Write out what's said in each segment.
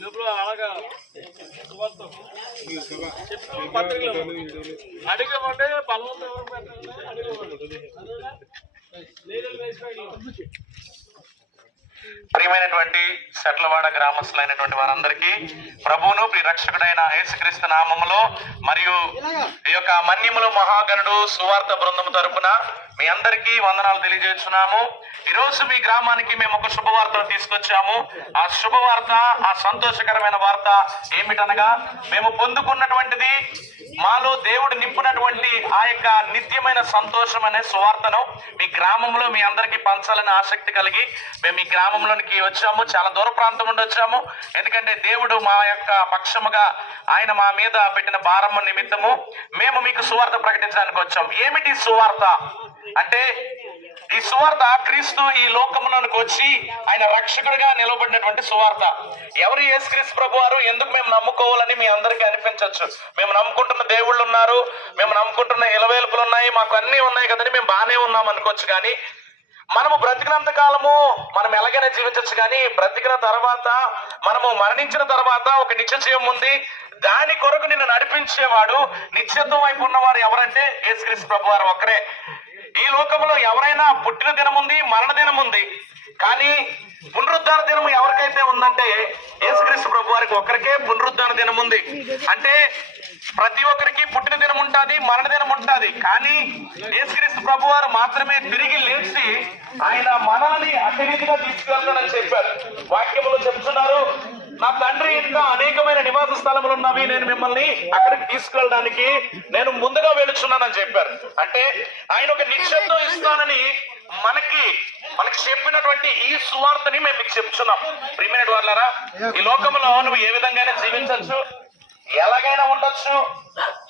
లోపల అలాగా సువార్త అడిగమంటే బలవంతం ప్రియమైనటువంటి సెట్లవాడ గ్రామస్తులైనటువంటి వారందరికీ ప్రభువును ప్రియ రక్షకుడైన యేసుక్రీస్తు నామములో మరియు ఈ యొక్క మన్యములు మహాగణుడు సువార్త బృందం తరపున మీ అందరికీ వందనాలు తెలియజేస్తున్నాము. ఈ రోజు మీ గ్రామానికి మేము ఒక శుభవార్తను తీసుకొచ్చాము. ఆ శుభవార్త ఆ సంతోషకరమైన వార్త ఏమిటనగా మేము పొందుకున్నటువంటిది మాలో దేవుడు నింపునటువంటి ఆ యొక్క నిత్యమైన సంతోషం అనే సువార్తను మీ గ్రామంలో మీ అందరికీ పంచాలని ఆసక్తి కలిగి మేము మీ గ్రామంలోనికి వచ్చాము. చాలా దూర ప్రాంతం నుండి వచ్చాము. ఎందుకంటే దేవుడు మా యొక్క పక్షముగా ఆయన మా మీద పెట్టిన భారం నిమిత్తము మేము మీకు సువార్త ప్రకటించడానికి వచ్చాం. ఏమిటి సువార్త? అంటే ఈ సువార్త క్రీస్తు ఈ లోకంలోనికి వచ్చి ఆయన రక్షకుడిగా నిలబడినటువంటి సువార్త. ఎవరు యేసుక్రీస్తు ప్రభు వారు ఎందుకు మేము నమ్ముకోవాలని మీ అందరికీ అనిపించవచ్చు. మేము నమ్ముకుంటున్న దేవుళ్ళు ఉన్నారు. మేము నమ్ముకుంటున్న ఉన్నాయి ఇలవేల్పులు ఉన్నాయి మాకు అన్నీ ఉన్నాయి కదండి మేము బాగానే ఉన్నాం అనుకోవచ్చు కానీ మనము బ్రతికినంత కాలము మనం ఎలాగైనా జీవించవచ్చు కానీ బ్రతికిన తర్వాత మనము మరణించిన తర్వాత ఒక నిత్య ఉంది. దాని కొరకు నిన్ను నడిపించేవాడు నిత్యత్వం వైపు ఉన్నవారు ఎవరంటే యేసుక్రీస్తు ప్రభు వారు ఒకరే ఈ లోకంలో ఎవరైనా పుట్టిన దినం ఉంది మరణ దినం ఉంది కానీ పునరుద్ధార దినం ఎవరు ఉందంటే యేసుక్రీస్తు ప్రభు వారికి ఒకరికే పునరుద్ధాన దినం ఉంది. అంటే ప్రతి ఒక్కరికి పుట్టిన దినం ఉంటుంది మరణ దినం ఉంటుంది. కానీ యేసుక్రీస్తు ప్రభు వారు మాత్రమే తిరిగి లేచి ఆయన మనల్ని అతిథిగా తీసుకెళ్తానని చెప్పారు. వాక్యములు చెప్తున్నారు నా తండ్రి ఇంకా అనేకమైన నివాస స్థలములు ఉన్నవి. నేను మిమ్మల్ని అక్కడికి తీసుకెళ్ళడానికి నేను ముందుగా వెళుచున్నానని చెప్పారు. అంటే ఆయన ఒక నిశ్శబ్దం ఇస్తానని మనకి మనకి చెప్పినటువంటి ఈ సువార్తని మేము మీకు చెప్తున్నాం. ప్రియమైన వాళ్ళారా ఈ లోకంలో నువ్వు ఏ విధంగానే జీవించవచ్చు ఎలాగైనా ఉండొచ్చు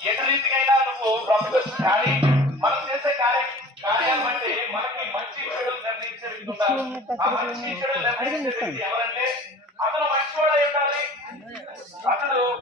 ఎటు రీతికైనా నువ్వు బ్రతకచ్చు కానీ మనం చేసే కార్యం కార్యాలు బట్టి మనకి మంచి చెడులు నిర్ణయించే వ్యక్తి ఎవరంటే